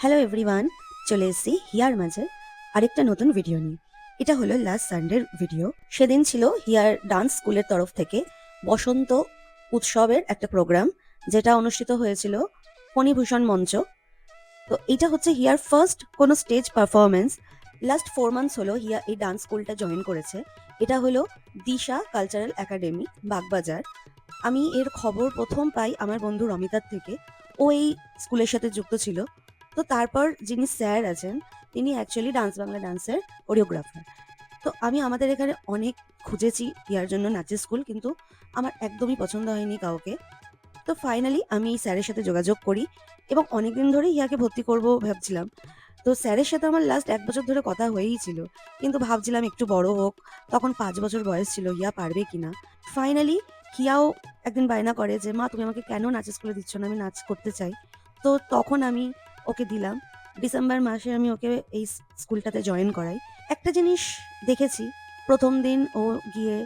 Hello everyone, চলে এসেছি here মাঝে আরেকটা নতুন ভিডিও নিয়ে। এটা হলো লাস্ট সানডের ভিডিও। সেদিন ছিল হিয়ার ডান্স স্কুলের তরফ থেকে বসন্ত উৎসবের একটা প্রোগ্রাম, যেটা অনুষ্ঠিত হয়েছিল ফণীভূষণ মঞ্চ। তো এটা হচ্ছে হিয়ার ফার্স্ট কোনো স্টেজ পারফরমেন্স। লাস্ট 4 মান্থস হলো হিয়া এই ডান্স স্কুলটা জয়েন করেছে। এটা হলো দিশা কালচারাল একাডেমি, বাগবাজার। আমি এর খবর প্রথম পাই আমার বন্ধু রমিতার থেকে। ও এই স্কুলের সাথে যুক্ত ছিল। তো তারপর যিনি স্যার আছেন, তিনি অ্যাকচুয়ালি ডান্স বাংলা ডান্সের কোরিওগ্রাফার। তো আমি আমাদের এখানে অনেক খুঁজেছি ইয়ার জন্য নাচের স্কুল, কিন্তু আমার একদমই পছন্দ হয়নি কাউকে। তো ফাইনালি আমি এই স্যারের সাথে যোগাযোগ করি এবং অনেকদিন ধরেই ইয়াকে ভর্তি করব ভাবছিলাম। তো স্যারের সাথে আমার লাস্ট 1 বছর ধরে কথা হয়েই ছিল, কিন্তু ভাবছিলাম একটু বড় হোক। তখন 5 বছর বয়স ছিল, হিয়া পারবে কিনা। ফাইনালি হিয়াও একদিন বায়না করে যে, মা তুমি আমাকে কেন নাচের স্কুলে দিচ্ছ না, আমি নাচ করতে চাই। তো তখন আমি ওকে দিলাম। ডিসেম্বর মাসে আমি ওকে এই স্কুলটাতে জয়েন করাই। একটা জিনিস দেখেছি, প্রথম দিন ও গিয়ে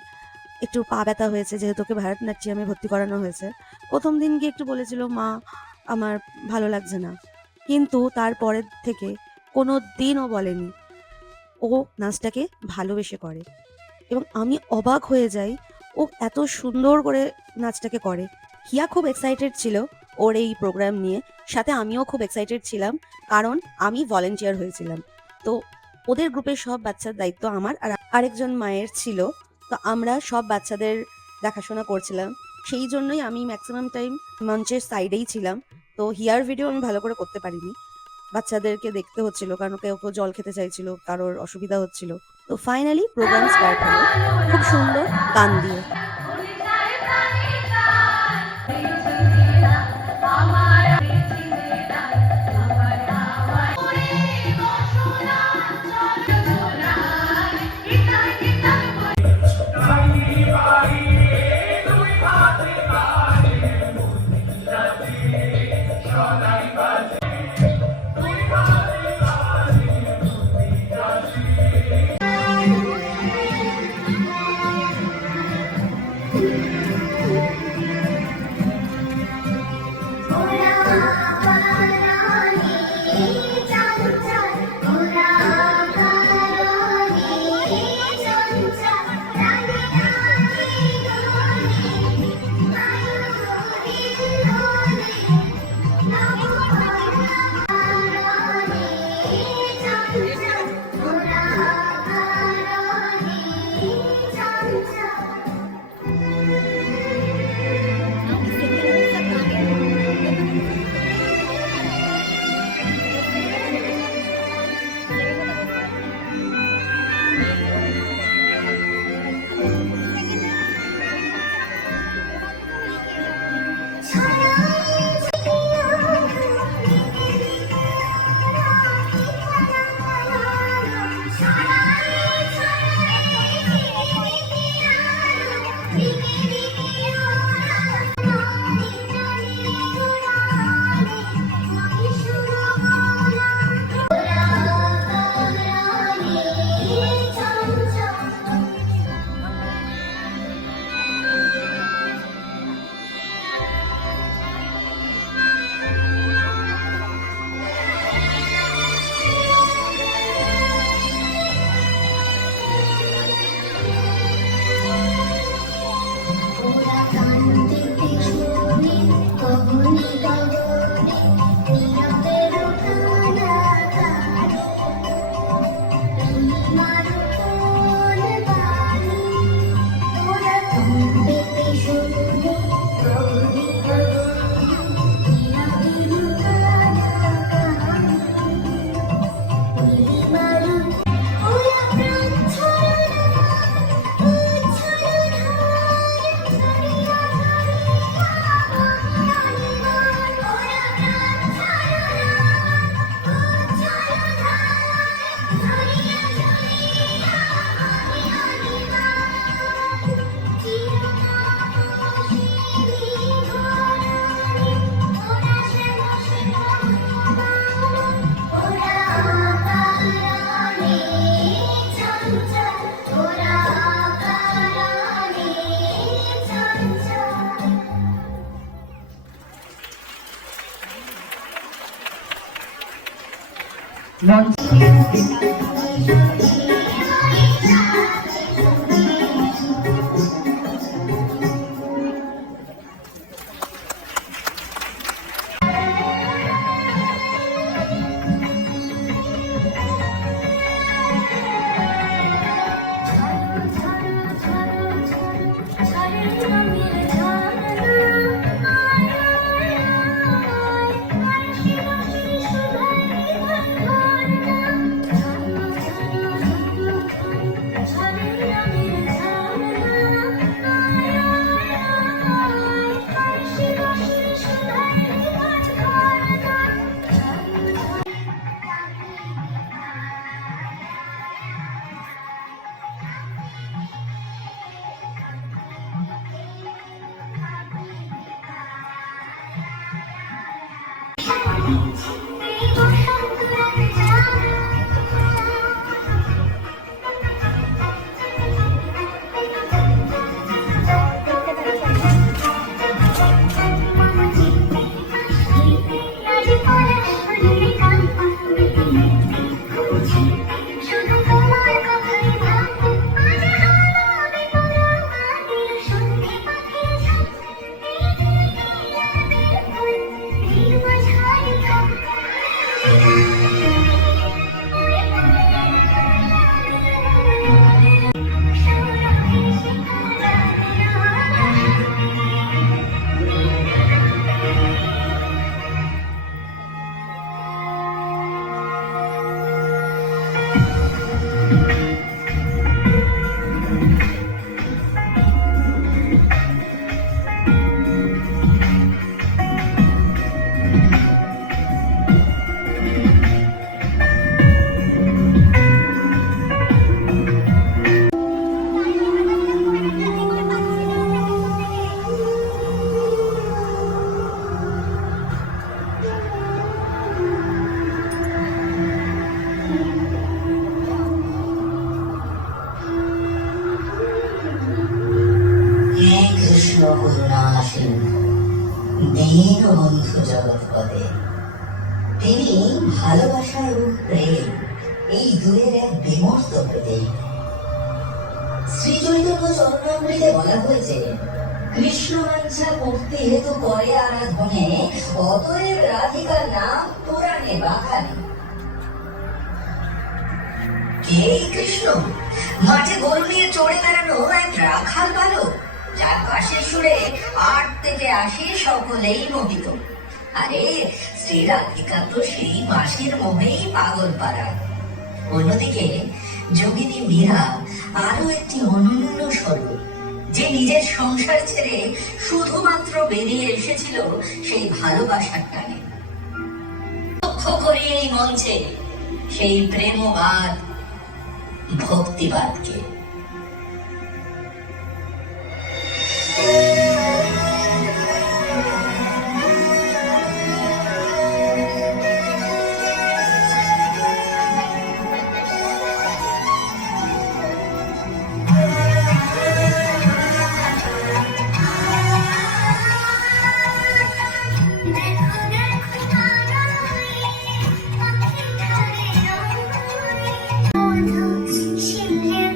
একটু পা ব্যথা হয়েছে, যেহেতু ওকে ভারতনাট্যমে ভর্তি করানো হয়েছে। প্রথম দিন গিয়ে একটু বলেছিল, মা আমার ভালো লাগছে না, কিন্তু তারপরের থেকে কোনো দিনও বলেনি। ও নাচটাকে ভালোবেসে করে এবং আমি অবাক হয়ে যাই ও এত সুন্দর করে নাচটাকে করে। হিয়া খুব এক্সাইটেড ছিল ওর এই প্রোগ্রাম নিয়ে, সাথে আমিও খুব এক্সাইটেড ছিলাম, কারণ আমি ভলেন্টিয়ার হয়েছিলাম। তো ওদের গ্রুপের সব বাচ্চার দায়িত্ব আমার আর আরেকজন মায়ের ছিল। তো আমরা সব বাচ্চাদের দেখাশোনা করছিলাম, সেই জন্যই আমি ম্যাক্সিমাম টাইম মঞ্চের সাইডেই ছিলাম। তো হিয়ার ভিডিও আমি ভালো করে করতে পারিনি, বাচ্চাদেরকে দেখতে হচ্ছিল, কারণ কেউ কেউ জল খেতে চাইছিল, কারোর অসুবিধা হচ্ছিল। তো ফাইনালি প্রোগ্রাম স্টার্ট হলো খুব সুন্দর গান দিয়ে। কৃষ্ণ করুণা সিন্ধু দীনবন্ধু জগৎপদে, তিনি ভালোবাসা এবং প্রেম এই দুয়ের এক বিমূর্ত প্রতীক। শ্রী চৈতন্য চরণামৃতে বলা হয়েছে, কৃষ্ণ বাঞ্ছা মুক্তি হেতু করে আরাধনে, অতএব রাধিকার নাম পুরাণে বাখানে। কে কৃষ্ণ? মাঠে গরু নিয়ে চড়ে বেড়ানো এক রাখাল বালক, যার পাশের সুরে ৮ থেকে ৮০ সকলেই মোহিত। আরে শ্রী রাধিকা তো সেই মাসির মোহেই পাগল পাড়ায়। অন্যদিকে যোগিনী মীরা আরো একটি অনন্য স্বরূপ, যে নিজের সংসার ছেড়ে শুধুমাত্র বেরিয়ে এসেছিল সেই ভালোবাসার টানে। লক্ষ্য করি এই মঞ্চে সেই প্রেমবাদ, ভক্তিবাদকে। শিবলির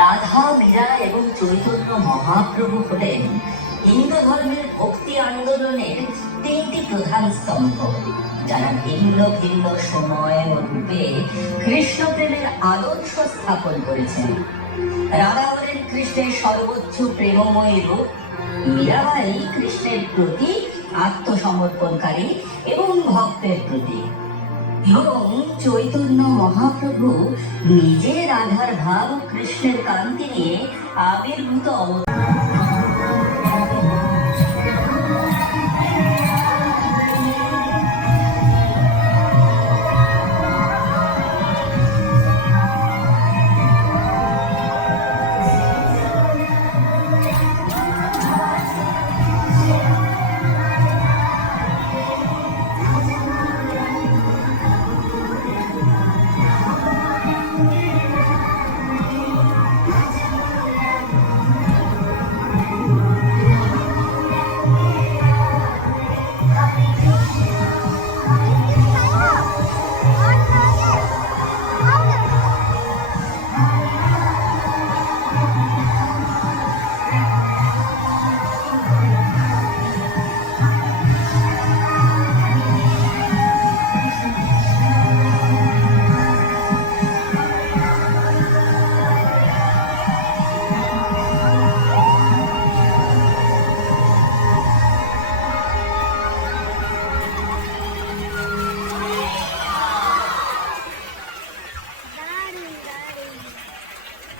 রাধা, মীরা এবং চৈতন্য মহাপ্রভু হলেন হিন্দু ধর্মের ভক্তি আন্দোলনের তিনটি প্রধান স্তম্ভ, যারা ভিন্ন ভিন্ন সময় ও রূপে কৃষ্ণ প্রেমের আদর্শ স্থাপন করেছেন। রাধা হলেন কৃষ্ণের সর্বোচ্চ প্রেমময় রূপ, মীরাবাই কৃষ্ণের প্রতি আত্মসমর্পণকারী এবং ভক্তের প্রতীক, এবং চৈতন্য মহাপ্রভু নিজে রাধার ভাব ও কৃষ্ণের কান্তি নিয়ে আবির্ভূত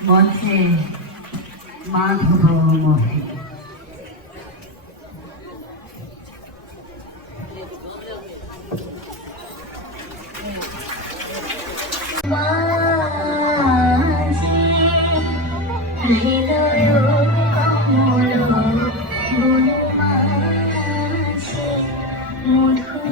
মঞ্চে মাধব মোহে। হৃদয় কমল বনমাঝি মধুর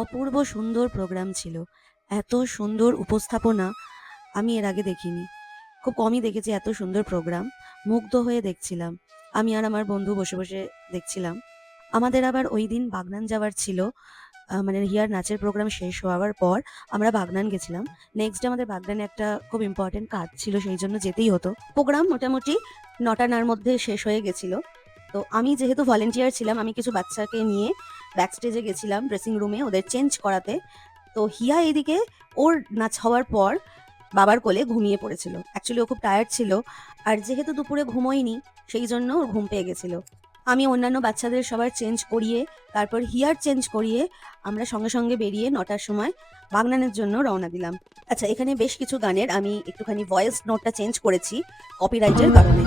অপূর্ব সুন্দর প্রোগ্রাম ছিল। এত সুন্দর উপস্থাপনা আমি এর আগে দেখিনি। খুব কমই দেখেছি এত সুন্দর প্রোগ্রাম। মুগ্ধ হয়ে দেখছিলাম। আমি আর আমার বন্ধু বসে বসে দেখছিলাম। আমাদের আবার ওই দিন বাগনান যাওয়ার ছিল। মানে হিয়ার নাচের প্রোগ্রাম শেষ হওয়ার পর আমরা বাগনান গেছিলাম। নেক্সট ডে আমাদের বাগনানে একটা খুব ইম্পর্টেন্ট কাজ ছিল, সেই জন্য যেতেই হতো। প্রোগ্রাম মোটামুটি ৯টা-৯টার মধ্যে শেষ হয়ে গেছিল। তো আমি যেহেতু ভলেন্টিয়ার ছিলাম, আমি কিছু বাচ্চাকে নিয়ে ব্যাক স্টেজে গেছিলাম ড্রেসিং রুমে ওদের চেঞ্জ করাতে। তো হিয়া এদিকে ওর নাচ হওয়ার পর বাবার কোলে ঘুমিয়ে পড়েছিল। অ্যাকচুয়ালি ও খুব টায়ার্ড ছিল, আর যেহেতু দুপুরে ঘুমোয়নি সেই জন্য ওর ঘুম পেয়ে গেছিল। আমি অন্যান্য বাচ্চাদের সবার চেঞ্জ করিয়ে তারপর হিয়ার চেঞ্জ করিয়ে আমরা সঙ্গে সঙ্গে বেরিয়ে ৯টার সময় বাগনানের জন্য রওনা দিলাম। আচ্ছা, এখানে বেশ কিছু গানের আমি একটুখানি ভয়েস নোটটা চেঞ্জ করেছি কপিরাইটের কারণে।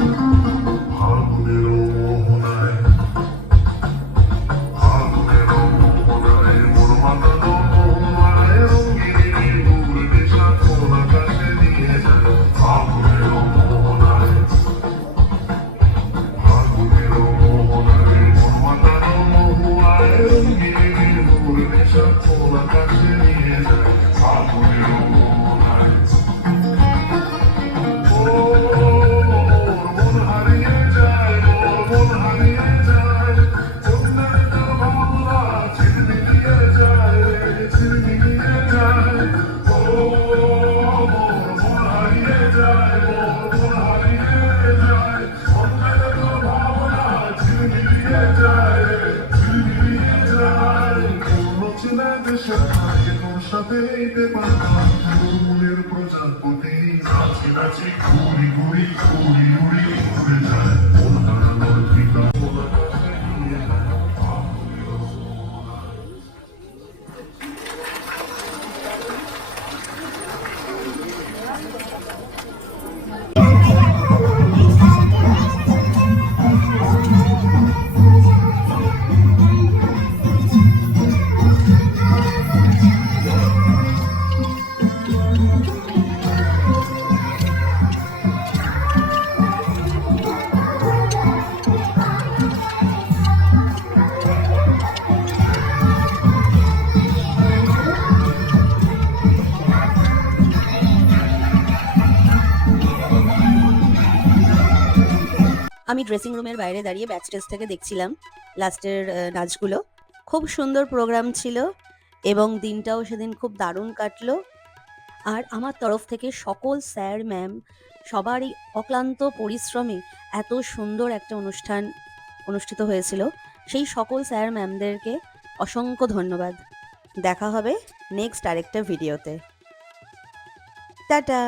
প্রজাপতি নাচি নাচি ঘুরি ঘুরি ঘুরি উড়ি উড়ে যায় মন হারানোর ঠিকানা আমি ড্রেসিং রুমের বাইরে দাঁড়িয়ে ব্যাক স্টেজ থেকে দেখছিলাম লাস্টের নাচগুলো। খুব সুন্দর প্রোগ্রাম ছিল এবং দিনটাও সেদিন খুব দারুণ কাটলো। আর আমার তরফ থেকে সকল স্যার ম্যাম সবারই অক্লান্ত পরিশ্রমে এত সুন্দর একটা অনুষ্ঠান অনুষ্ঠিত হয়েছিল। সেই সকল স্যার ম্যামদেরকে অসংখ্য ধন্যবাদ। দেখা হবে নেক্সট আরেকটা ভিডিওতে। টাটা।